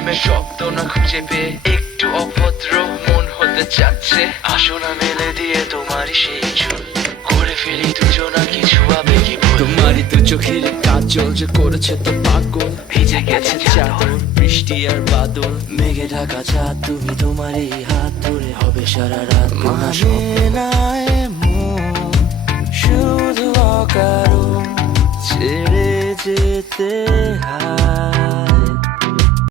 প্রেমের শব্দ না খুঁজে পেয়ে একটু অভদ্র মন হতে চাচ্ছে। আসো না মেলে দিয়ে তোমারই সেই চুল, করে ফেলি দুজনা কিছু আবেগী ভুল। তোমারই দু চোখের কাজল যে করেছে তো পাগল, ভিজে গেছে চাদর বৃষ্টি আর বাদল। মেঘে ঢাকা চাঁদ তুমি তোমারই হাত ধরে হবে সারা রাত। মানে না এমন শুধু অকারণ ছেড়ে যেতে হয়।